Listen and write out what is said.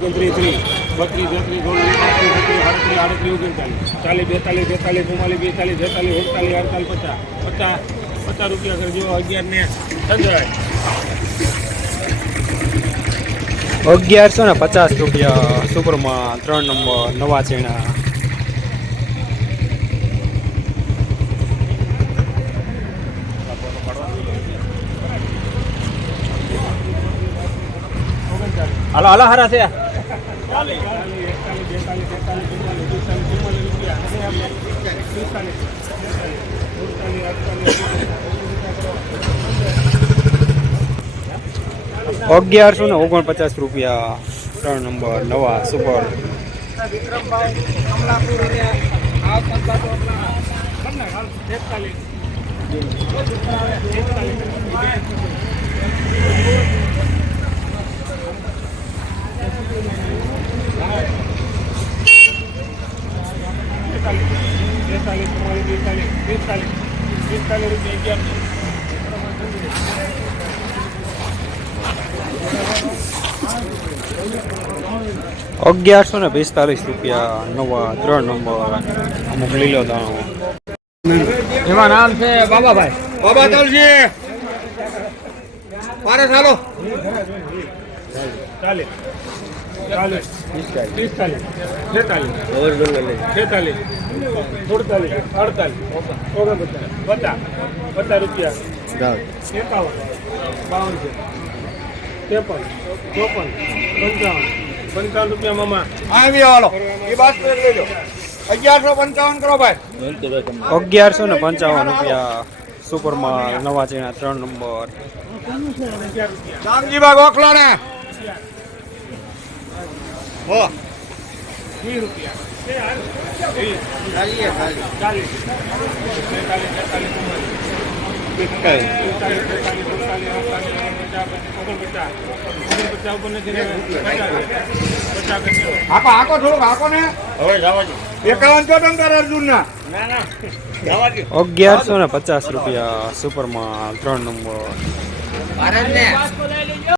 32 32 33 40 42 50 રૂપિયા કરજો 11 ને 1150 રૂપિયા સુપરમાં 3 નંબર નવા ચેણા. હાલો હાલો હારા છે. ₹1149 3 નંબર નવા સુપર. ₹1145 નવા 3 નંબર અમુક લીલો દાણો. એમાં નામ છે બાબાભાઈ. બાબા તલજી પારે ચાલો 40 40 45 46 46 48 50 રૂપિયા 51 52 53 રૂપિયા મામા આવી વાળો એ બાસ લઈ લો 1155 કરો ભાઈ. ₹1155 સુપરમાં નવા ચેણા 3 નંબર. રામજીબા ગોખલો ને હો 20 રૂપિયા 40 આકો આકો થોડુંક આકો ને હવે જવા દો 51 ચોટન તાર અર્જુન ના ના જવા દો ₹1150 સુપરમાં 3 નંબર.